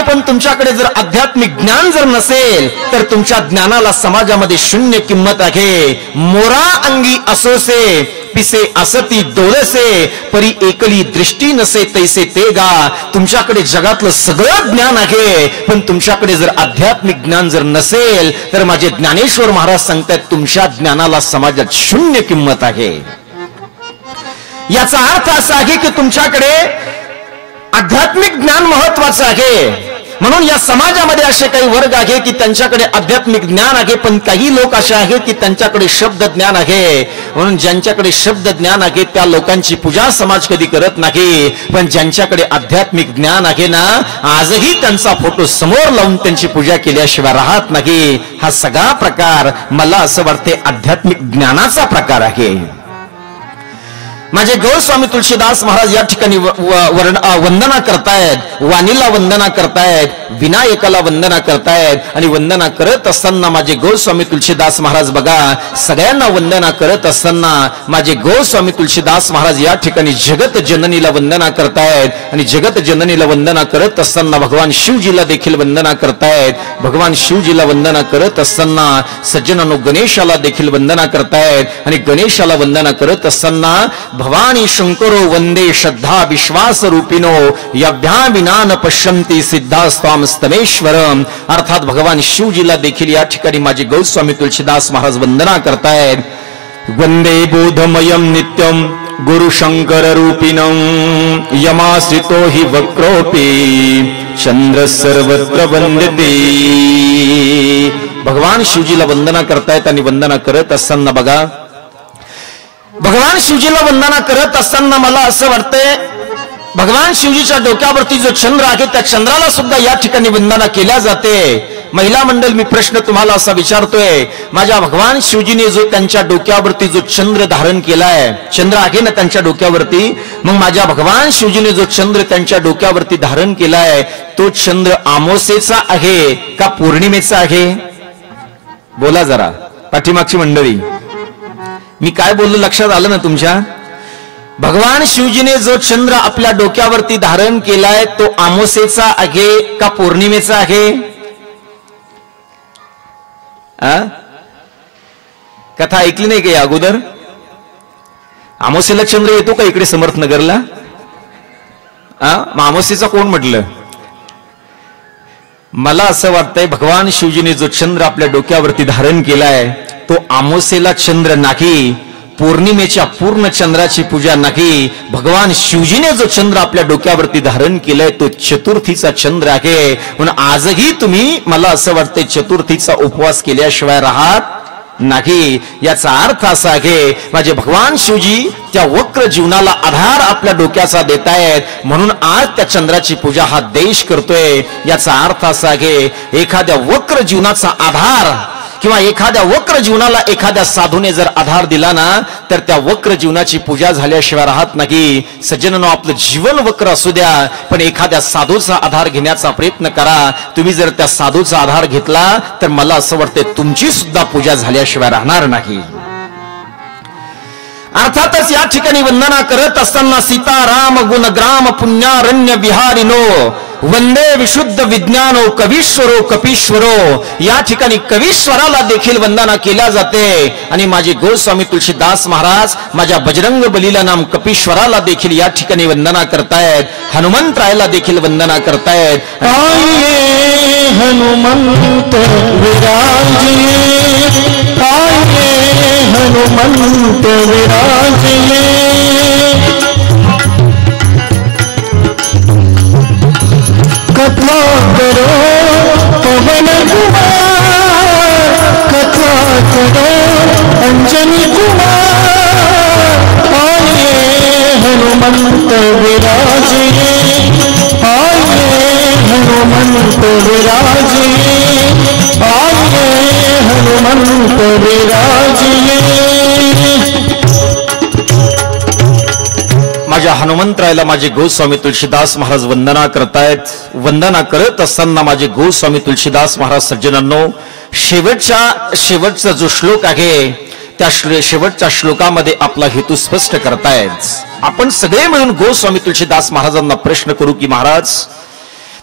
आहे, पण तुमच्याकडे जर आध्यात्मिक ज्ञान जर नसेल तर तुमच्या ज्ञानाला समाजामध्ये शून्य किंमत आहे. मोरा अंगी असोसे पिसे असती डोलसे, परी एकली दृष्टी नसे तैसे ते गा. तुमच्याकडे जगातलं सगळं ज्ञान आहे, पण तुमच्याकडे जर आध्यात्मिक ज्ञान जर नसेल तर माझे ज्ञानेश्वर महाराज सांगतात तुमच्या ज्ञानाला समाजात शून्य किंमत आहे. याचा अर्थ असा आहे की तुमच्याकडे आध्यात्मिक ज्ञान महत्वाचं आहे. म्हणून या समाजामध्ये असे काही वर्ग आहे की त्यांच्याकडे आध्यात्मिक ज्ञान आहे, पण काही लोक असे आहेत की त्यांच्याकडे शब्द ज्ञान आहे. म्हणून ज्यांच्याकडे शब्द ज्ञान आहे त्या लोकांची पूजा समाज कधी करत नाही, पण ज्यांच्याकडे आध्यात्मिक ज्ञान आहे ना, आजही त्यांचा फोटो समोर लावून त्यांची पूजा केल्याशिवाय राहत नाही. हा सगळा प्रकार मला असं वाटते आध्यात्मिक ज्ञानाचा प्रकार आहे. माझे गोस्वामी तुलसीदास महाराज या ठिकाणी वंदना करतायत, वाणीला वंदना करतायत, विनायकाला वंदना करतायत. आणि वंदना करत असताना माझे गोस्वामी तुलसीदास महाराज बघा, सगळ्यांना वंदना करत असताना माझे गोस्वामी तुलसीदास महाराज या ठिकाणी जगत जननीला वंदना करतायत. आणि जगत जननीला वंदना करत असताना भगवान शिवजीला देखील वंदना करतायत. भगवान शिवजीला वंदना करत असताना सज्जनांनो गणेशाला देखील वंदना करतायत. आणि गणेशाला वंदना करत असताना भवानी शंकरो वंदे श्रद्धा विश्वास रूपिनो यभ्या विना न पश्यन्ति सिद्धास्त्वाम स्तमेश्वरम. अर्थात भगवान शिवजीला देखील या ठिकाणी माझे गोस्वामी तुलसीदास महाराज वंदना करतायत. वंदे बोधमयम नित्यम गुरु शंकर रूपिणं यमाश्रितो हि वक्रोपी चंद्र सर्वत्र वंदते. भगवान शिवजीला वंदना करतायत. आणि वंदना करत असताना बघा, भगवान शिवजीला वंदना करत असताना मला असं वाटतंय भगवान शिवजीच्या डोक्यावरती जो चंद्र आहे त्या चंद्राला सुद्धा या ठिकाणी वंदना केल्या जाते. महिला मंडळ, मी प्रश्न तुम्हाला असा विचारतोय, माझ्या भगवान शिवजीने जो त्यांच्या डोक्यावरती जो चंद्र धारण केलाय, चंद्र आहे ना त्यांच्या डोक्यावरती, मग माझ्या भगवान शिवजीने जो चंद्र त्यांच्या डोक्यावरती धारण केलाय तो चंद्र अमावस्येचा आहे का पौर्णिमेचा आहे? बोला जरा पाठीमागची मंडळी, मी काय बोललो लक्षात आलं ना तुमच्या? भगवान शिवजीने जो चंद्र आपल्या डोक्यावरती धारण केलाय तो अमावस्येचा आहे का पौर्णिमेचा आहे? कथा ऐकली नाही का या अगोदर? अमावस्येला चंद्र येतो का इकडे समर्थनगरला? मग अमावस्येचा कोण म्हटलं? मला असं वाटतंय भगवान शिवजीने जो चंद्र आपल्या डोक्यावरती धारण केलाय तो अमावस्येला चंद्र नाही, पौर्णिमेच्या पूर्ण चंद्राची पूजा नाही. भगवान शिवजीने जो चंद्र आपल्या डोक्यावरती धारण केलाय तो चतुर्थीचा चंद्र आहे. म्हणून आजही तुम्ही, मला असं वाटतंय, चतुर्थीचा उपवास केल्याशिवाय राहत नाही. याचा अर्थ असा आहे माझे भगवान शिवजी त्या वक्र जीवनाला आधार आपल्या डोक्याचा देतायत, म्हणून आज त्या चंद्राची पूजा हा देश करतोय. याचा अर्थ असा आहे एखाद्या वक्र जीवनाचा आधार किंवा एखाद्या वक्र जीवनाला एखाद्या साधूने जर आधार दिला ना तर त्या वक्र जीवनाची पूजा झाल्याशिवाय राहत नाही. सज्जनांनो, आपलं जीवन वक्र असू द्या पण एखाद्या साधूचा आधार घेण्याचा प्रयत्न करा. तुम्ही जर त्या साधूचा आधार घेतला तर मला असं वाटतं तुमची सुद्धा पूजा झाल्याशिवाय राहणार नाही. अर्थातच या ठिकाणी वंदना करत असताना सीताराम गुणग्राम पुण्यारण्य विहारिनो वंदे विशुद्ध विज्ञानो कवीश्वरो कपीश्वरो, या ठिकाणी कवीश्वराला देखील वंदना केल्या जाते. आणि माझे गोस्वामी तुलसीदास महाराज माझ्या बजरंग बलीला नाम कपीश्वराला देखील या ठिकाणी वंदना करतायत. हनुमंतरायाला देखील वंदना करतायत. आये हनुमंत विराजिले, आये हनुमंत विराजिले, कथा करो पवन कुमार, कथा करो अंजनी कुमार. आये हनुमंत विराजिले, आये हनुमंत विराजिले, आये हनुमंत विराजिले. माझ्या हनुमंतरायाला माझे गोस्वामी तुलसीदास महाराज वंदना करतायत. वंदना करत असताना माझे गोस्वामी तुलसीदास महाराज सज्जनांनो शेवटचा जो श्लोक आहे त्या शेवटच्या श्लोकामध्ये आपला हेतू स्पष्ट करतायत. आपण सगळे मिळून गोस्वामी तुलसीदास महाराजांना प्रश्न करू की महाराज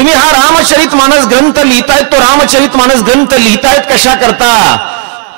तुम्ही हा रामचरितमानस ग्रंथ लिहितायत, तो रामचरितमानस ग्रंथ लिहितायत कशा करता?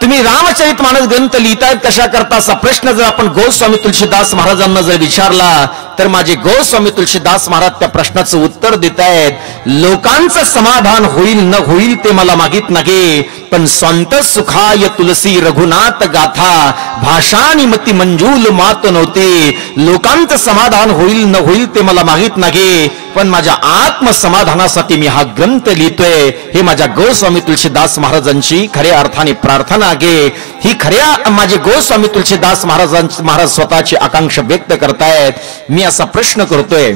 तुम्ही रामचरितमानस ग्रंथ लिहितायत कशा करता असा प्रश्न जर आपण गोस्वामी तुलसीदास महाराजांना जर विचारला तर माझे गोस्वामी तुलसीदास महाराज त्या प्रश्नाचं उत्तर देत आहेत, लोकांचं समाधान होईल न होईल ते मला माहित नाही, पण संत सुखाय तुलसी रघुनाथ गाथा भाषानी मती मंजूल मात नव्हती. लोकांचं समाधान होईल न होईल ते मला माहित नाही, पण माझ्या आत्मसमाधानासाठी मी हा ग्रंथ लिहितोय. हे माझ्या गोस्वामी तुलसीदास महाराजांची खऱ्या अर्थाने प्रार्थना आहे. ही खऱ्या माझे गोस्वामी तुलसीदास महाराज स्वतःची आकांक्षा व्यक्त करतायत. मी असा प्रश्न करतोय,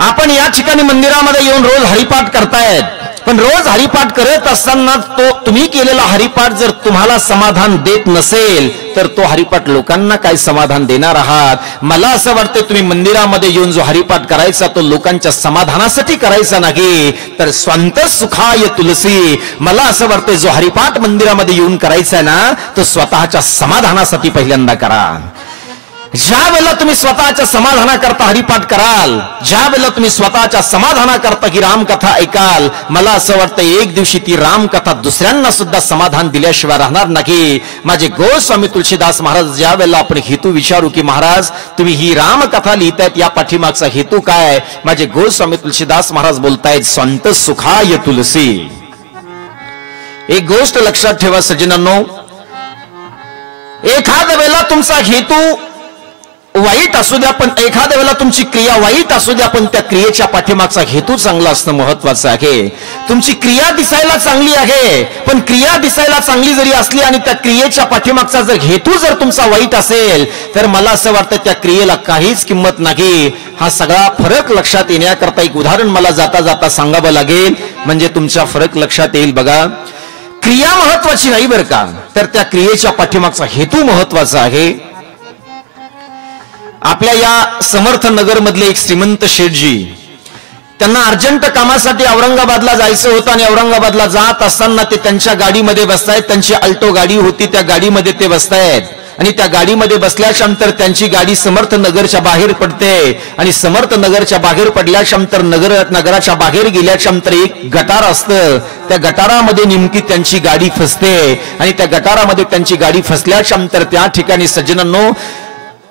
आपण या ठिकाणी मंदिरामध्ये येऊन रोज हरिपाठ करतायत, पण रोज हरिपाठ करत असताना तो तुम्ही केलेला हरिपाठ जर तुम्हाला समाधान देत नसेल तर तो हरिपाठ लोकांना काय समाधान देणार आहात? मला असं वाटतं तुम्ही मंदिरामध्ये येऊन जो हरिपाठ करायचा तो लोकांच्या समाधानासाठी करायचा नाही, तर स्वंत सुखाय तुलसी, मला असं वाटतं जो हरिपाठ मंदिरामध्ये येऊन करायचा ना तो स्वतःच्या समाधानासाठी पहिल्यांदा करा. ज्या वेळेला तुम्ही स्वतःच्या समाधानाकरता हरिपाठ कराल, ज्या वेळेला तुम्ही स्वतःच्या समाधानाकरता ही रामकथा ऐकाल, मला असं वाटतं एक दिवशी ती रामकथा दुसऱ्यांना सुद्धा समाधान दिल्याशिवाय राहणार नाही. माझे गोस्वामी तुलसीदास महाराज ज्या वेळेला आपण हेतू विचारू की महाराज तुम्ही ही रामकथा लिहितायत या पाठीमागचा हेतू काय, माझे गोस्वामी तुलसीदास महाराज बोलतायत संत सुखाय तुलसी. एक गोष्ट लक्षात ठेवा सज्जनांनो, एखाद्या वेळेला तुमचा हेतू वाईट असू द्या, पण एखाद्या वेळेला तुमची क्रिया वाईट असू द्या, पण त्या क्रियेच्या पाठीमागचा हेतू चांगला असणं महत्वाचं आहे. तुमची क्रिया दिसायला चांगली आहे, पण क्रिया दिसायला चांगली जरी असली आणि त्या क्रियेच्या पाठीमागचा जर हेतू जर तुमचा वाईट असेल तर मला असं वाटतं त्या क्रियेला काहीच किंमत नाही. हा सगळा फरक लक्षात येण्याकरता एक उदाहरण मला जाता जाता सांगावं लागेल, म्हणजे तुमचा फरक लक्षात येईल. बघा, क्रिया महत्वाची नाही बरं का, तर त्या क्रियेच्या पाठीमागचा हेतू महत्वाचा आहे. आपल्या या समर्थ नगर मधले एक श्रीमंत शेठजी, त्यांना अर्जंट कामासाठी औरंगाबादला जायचं होतं आणि औरंगाबादला जात असताना ते त्यांच्या गाडीमध्ये बसतायत. त्यांची अल्टो गाडी होती, त्या गाडीमध्ये ते बसतायत आणि त्या गाडीमध्ये बसल्याच्या नंतर त्यांची गाडी समर्थ नगरच्या बाहेर पडते आणि समर्थ नगरच्या बाहेर पडल्याच्या नंतर नगराच्या बाहेर गेल्याच्या नंतर एक गटार असतं, त्या गटारामध्ये नेमकी त्यांची गाडी फसते आणि त्या गटारामध्ये त्यांची गाडी फसल्याच्या नंतर त्या ठिकाणी सज्जनांनो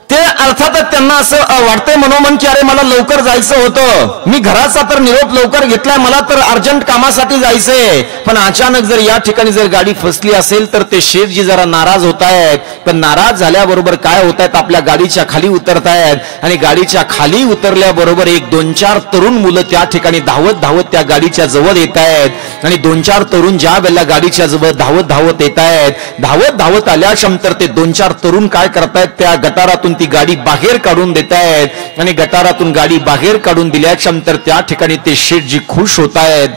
ते अर्थातच त्यांना असं वाटतंय मनोमन की अरे मला लवकर जायचं होतं, मी घराचा तर निरोप लवकर घेतलाय, मला तर अर्जंट कामासाठी जायचंय, पण अचानक जर या ठिकाणी जर गाडी फसली असेल तर ते शेठजी जरा नाराज होत आहेत. पण नाराज झाल्याबरोबर काय होत आहेत, आपल्या गाडीच्या खाली उतरतायत आणि गाडीच्या खाली उतरल्याबरोबर एक 2-4 तरुण मुलं त्या ठिकाणी धावत धावत त्या गाडीच्या जवळ येत आहेत आणि 2-4 तरुण ज्या वेळेला गाडीच्या जवळ धावत धावत येत आहेत, धावत धावत आल्याच्या नंतर ते 2-4 तरुण काय करतायत, त्या गटारातून ती गाडी बाहेर काढून देत आहेत आणि गटारातून गाडी बाहेर काढून दिल्याच्या नंतर त्या ठिकाणी ते शेठजी खुश होत आहेत.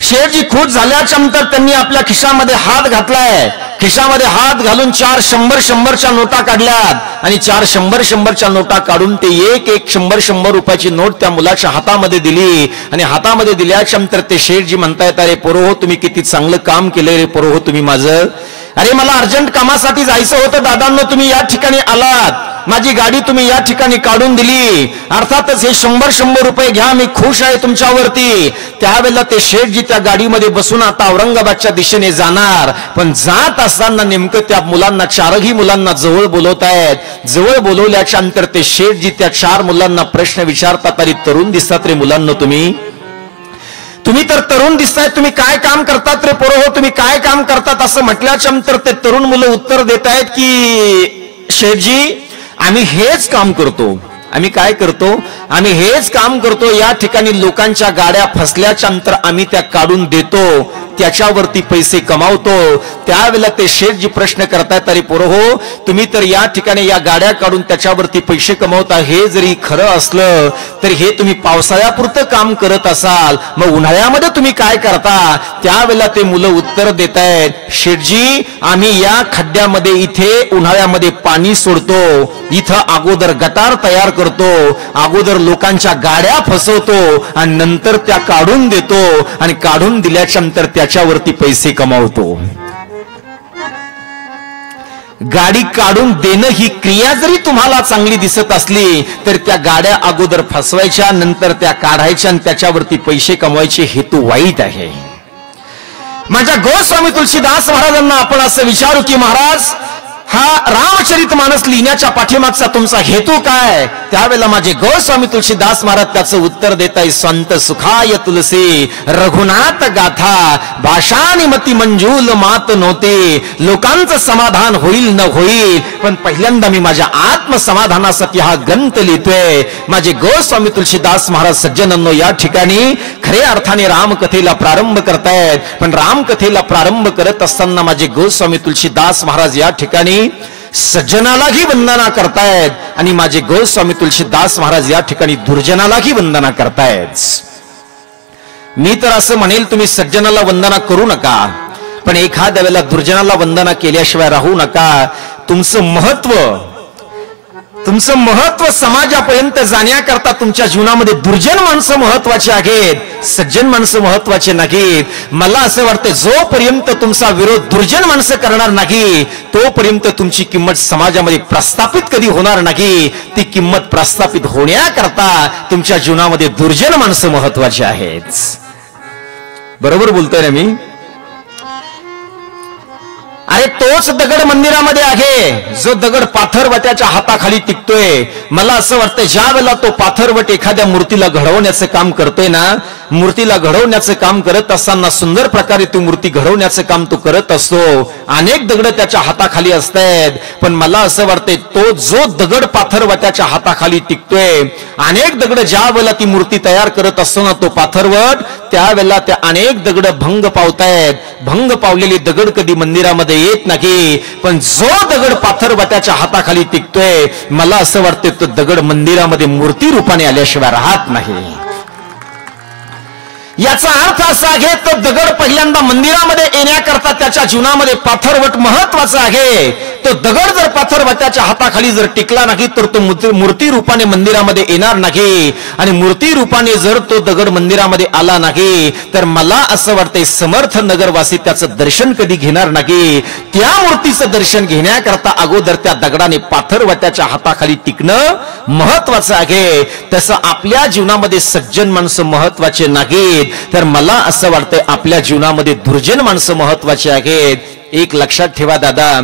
शेठजी खुश झाल्याच्या नंतर त्यांनी आपल्या खिशामध्ये हात घातलाय, खिशामध्ये हात घालून 4 100-100च्या नोटा काढल्यात आणि 4 100-100च्या नोटा काढून ते एक 100-100 रुपयाची नोट त्या मुलाच्या हातामध्ये दिली आणि हातामध्ये दिल्याच्या नंतर ते शेठजी म्हणतायत, अरे पोरो तुम्ही किती चांगलं काम केलंय रे पोरो तुम्ही माझं, अरे मला अर्जंट कामासाठी जायचं होतं दादांनो, तुम्ही या ठिकाणी आलात, माझी गाडी तुम्ही या ठिकाणी काढून दिली, अर्थातच हे 100-100 रुपये घ्या, मी खुश आहे तुमच्यावरती. त्यावेळेला ते शेठजी त्या गाडीमध्ये बसून आता औरंगाबादच्या दिशेने जाणार, पण जात असताना नेमकं त्या मुलांना 4ही मुलांना जवळ बोलवतायत. जवळ बोलवल्याच्या नंतर ते शेठजी त्या 4 मुलांना प्रश्न विचारतात, अरे तरुण दिसतात रे मुलांना, तुम्ही तर तरुण दिसतायत, तुम्ही काय काम करतात रे पोरो, तुम्ही काय काम करतात असं म्हटल्याच्या नंतर ते तरुण मुलं उत्तर देत आहेत की शेठजी आम्ही हेच काम करतो, आम्ही काय करतो, आम्ही हेच काम करतो, या ठिकाणी लोकांच्या गाड्या फसल्याच्या नंतर आम्ही त्या काढून देतो, त्याच्यावरती पैसे कमावतो. त्यावेळेला ते शेठजी प्रश्न करतात, अरे पोरो तुम्ही तर या ठिकाणी या गाड्या काढून त्याच्यावरती पैसे कमावता, हे जरी खरं असलं तर हे तुम्ही पावसाळ्यापुरतं काम करत असाल, मग उन्हाळ्यामध्ये तुम्ही काय करता? त्यावेळेला ते मुलं उत्तर देत आहेत, शेठजी आम्ही या खड्ड्यामध्ये इथे उन्हाळ्यामध्ये पाणी सोडतो, इथं अगोदर गटार तयार करतो, अगोदर लोकांच्या गाड्या फसवतो आणि नंतर त्या काढून देतो आणि काढून दिल्याच्या नंतर त्याच्यावरती पैसे कमावतो. गाडी काढून देणं ही क्रिया जरी तुम्हाला चांगली दिसत असली तर त्या गाड्या अगोदर फसवायच्या, नंतर त्या काढायच्या आणि त्याच्यावरती पैसे कमवायचे हेतू वाईट आहे. माझ्या गोस्वामी तुलसीदास महाराजांना आपण असं विचारू की महाराज, हा रामचरितमानस लिहिण्याच्या पाठीमागचा तुमचा हेतू काय? त्यावेळेला माझे गोस्वामी तुलसीदास महाराज त्याचं उत्तर देत आहे, संत सुखाय तुलसी रघुनाथ गाथा भाषानी मती मंजूल मात नव्हते. लोकांचं समाधान होईल न होईल, पण पहिल्यांदा मी माझ्या आत्मसमाधानासाठी हा ग्रंथ लिहितोय. माझे गोस्वामी तुलसीदास महाराज सज्जनांनो या ठिकाणी खऱ्या अर्थाने रामकथेला प्रारंभ करतायत. पण रामकथेला प्रारंभ करत असताना माझे गोस्वामी तुलसीदास महाराज या ठिकाणी सज्जनालाही वंदना करतायत आणि माझे गोस्वामी तुलसीदास महाराज या ठिकाणी दुर्जनालाही वंदना करतायत. मी तर असं म्हणेल, तुम्ही सज्जनाला वंदना करू नका, पण एखाद्या वेळेला दुर्जनाला वंदना केल्याशिवाय राहू नका. तुमचं महत्व समाजापर्यंत जाण्याकरता तुमच्या जीवनामध्ये दुर्जन माणसं महत्वाची आहेत, सज्जन माणसं महत्वाचे नाहीत. मला असं वाटतं, जोपर्यंत तुमचा विरोध दुर्जन माणसं करणार नाही तोपर्यंत तुमची किंमत समाजामध्ये प्रस्थापित कधी होणार नाही. ती किंमत प्रस्थापित होण्याकरता तुमच्या जीवनामध्ये दुर्जन माणसं महत्वाची आहेत. बरोबर बोलतोय ना मी? अरे तोच दगड मंदिरामध्ये आहे जो दगड पाथरवट्याच्या हाताखाली टिकतोय. मला असं वाटतं, ज्या वेळेला तो पाथरवट एखाद्या मूर्तीला घडवण्याचं काम करतोय ना, मूर्तीला घडवण्याचं काम करत असताना सुंदर प्रकारे ती मूर्ती घडवण्याचं काम तो करत असतो. अनेक दगड त्याच्या हाताखाली असतात, पण मला असं वाटतंय तो जो दगड पाथरवट्याच्या हाताखाली टिकतोय, अनेक दगड ज्या वेळेला ती मूर्ती तयार करत असतो ना तो पाथरवट, त्यावेळेला त्या अनेक दगड भंग पावतायत. भंग पावलेली दगड कधी मंदिरामध्ये येत नाही, पण जो दगड पाथरवट्याच्या हाताखाली टिकतोय, मला असं वाटतं तो दगड मंदिरामध्ये मूर्ती रूपाने आल्याशिवाय राहत नाही. याचा अर्थ असा आहे, तो दगड पहिल्यांदा मंदिरामध्ये येण्याकरता त्याच्या जीवनामध्ये पाथरवट महत्वाचा आहे. तो दगड जर पाथरवट्याच्या हाताखाली जर टिकला नाही तर तो मूर्ती रूपाने मंदिरामध्ये येणार नाही. आणि मूर्ती रूपाने जर तो दगड मंदिरामध्ये आला नाही तर मला असं वाटतंय समर्थ नगरवासी त्याचं दर्शन कधी घेणार नाही. त्या मूर्तीचं दर्शन घेण्याकरता अगोदर त्या दगडाने पाथरवट्याच्या हाताखाली टिकणं महत्वाचं आहे. तसं आपल्या जीवनामध्ये सज्जन माणसं महत्वाचे नाहीत, तर मला असं वाटतंय आपल्या जीवनामध्ये दुर्जन माणसं महत्वाची आहेत. एक लक्षात ठेवा दादा,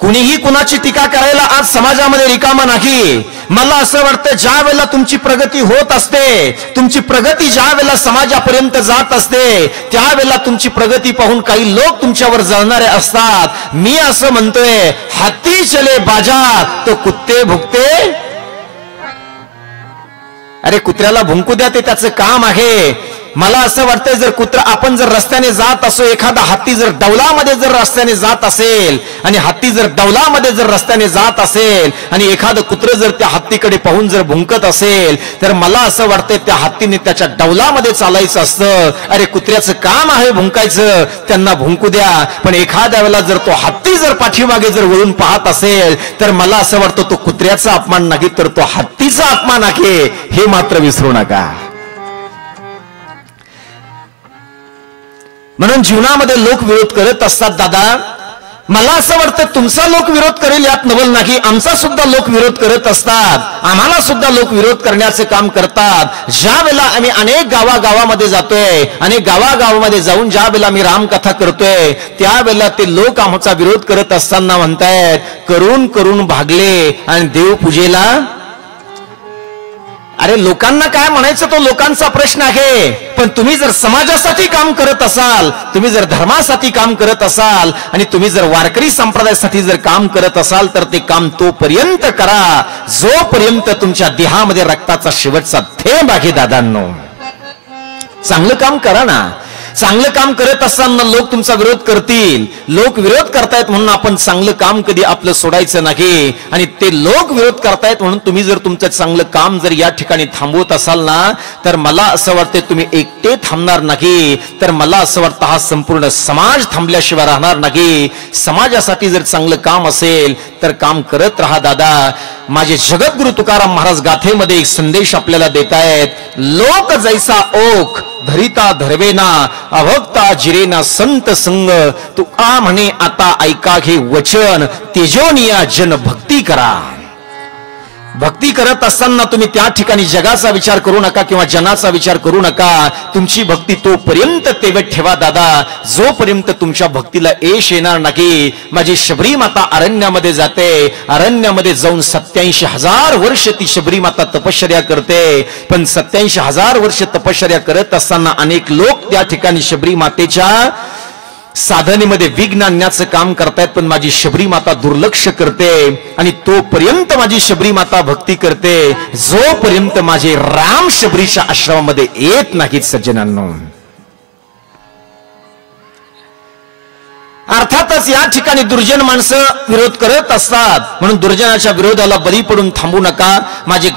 कुणीही कुणाची टीका करायला आज समाजामध्ये रिकामा नाही. मला असं वाटतं, ज्या वेळेला तुमची प्रगती होत असते, तुमची प्रगती ज्या वेळेला समाजापर्यंत जात असते, त्यावेळेला तुमची प्रगती पाहून काही लोक तुमच्यावर जळणारे असतात. मी असं म्हणतोय, हाती चले बाजार तो कुत्ते भुकते. अरे कुत्र्याला भुंकू द्या, ते त्याचं काम आहे. मला असं वाटतंय, जर कुत्रा आपण जर रस्त्याने जात असो, एखादा हत्ती जर डौलामध्ये जर रस्त्याने जात असेल आणि हत्ती जर डौलामध्ये जर रस्त्याने जात असेल आणि एखादं कुत्र जर त्या हत्तीकडे पाहून जर भुंकत असेल, तर मला असं वाटतंय त्या हत्तीने त्याच्या डौलामध्ये चालायचं असतं. अरे कुत्र्याचं काम आहे भुंकायचं, त्यांना भुंकू द्या. पण एखाद्या वेळेला जर तो हत्ती जर पाठीमागे जर वळून पाहत असेल तर मला असं वाटतं तो कुत्र्याचा अपमान नाही तर तो हत्तीचा अपमान आहे, हे मात्र विसरू नका. म्हणून जीवनामध्ये लोक विरोध करत असतात दादा. मला असं वाटतं तुमचा लोक विरोध करेल यात नवल नाही, आमचा सुद्धा लोक विरोध करत असतात. आम्हाला सुद्धा लोक विरोध करण्याचे काम करतात. ज्या वेळेला आम्ही अनेक गावागावामध्ये जातोय, अनेक गावागावामध्ये जाऊन ज्या वेळेला मी रामकथा करतोय, त्यावेळेला ते लोक आमचा विरोध करत असताना म्हणतायत, करून करून भागले आणि देवपूजेला. अरे लोकांना काय म्हणायचं तो लोकांचा प्रश्न आहे, पण तुम्ही जर समाजासाठी काम करत असाल, तुम्ही जर धर्मासाठी काम करत असाल आणि तुम्ही जर वारकरी संप्रदायासाठी जर काम करत असाल तर ते काम तोपर्यंत करा जोपर्यंत तुमच्या देहामध्ये रक्ताचा शेवटचा थेंब आहे. दादांनो, चांगलं काम करा ना. चांगलं काम करत असताना लोक तुमचा विरोध करतील. लोक विरोध करतायत म्हणून आपण चांगलं काम कधी आपलं सोडायचं नाही. आणि ते लोक विरोध करतायत म्हणून तुम्ही जर तुमचं चांगलं काम जर या ठिकाणी थांबवत असाल ना, तर मला असं वाटतं तुम्ही एकटे थांबणार नाही, तर मला असं वाटतं हा संपूर्ण समाज थांबल्याशिवाय राहणार नाही. समाजासाठी जर चांगलं काम असेल तर काम करत राहा दादा. माझे जगद्गुरु तुकाराम महाराज गाथेमध्ये एक संदेश आपल्याला देत आहेत, लोक जैसा ओक धरिता धरवेना अभक्ता जिरेना संत संग तू आ म्हणे आता ऐका घे वचन तेजोनिया जन भक्ती करा। भक्ती करत असताना तुम्ही त्या ठिकाणी जगाचा विचार करू नका किंवा जनाचा विचार करू नका। तुमची भक्ती तोपर्यंत तेवत ठेवा दादा जोपर्यंत तुमच्या भक्तीला यश येणार नाही। माझी शबरी माता अरण्यामध्ये जाते, अरण्यामध्ये जाऊन 87,000 वर्ष ती शबरी माता तपश्चर्या करते। पण 87,000 वर्ष तपश्चर्या करत असताना अनेक लोक त्या ठिकाणी शबरी मातेच्या साधनेमध्ये विघ्न आणण्याचं काम करतायत, पण माझी शबरी माता दुर्लक्ष करते। आणि तोपर्यंत माझी शबरी माता भक्ती करते जोपर्यंत माझे राम शबरीच्या आश्रमामध्ये येत नाहीत। सज्जनांनो, अर्थातच या ठिकाणी दुर्जन माणसं विरोध करत असतात, म्हणून दुर्जनाच्या विरोधाला बळी पडून थांबू नका। माझे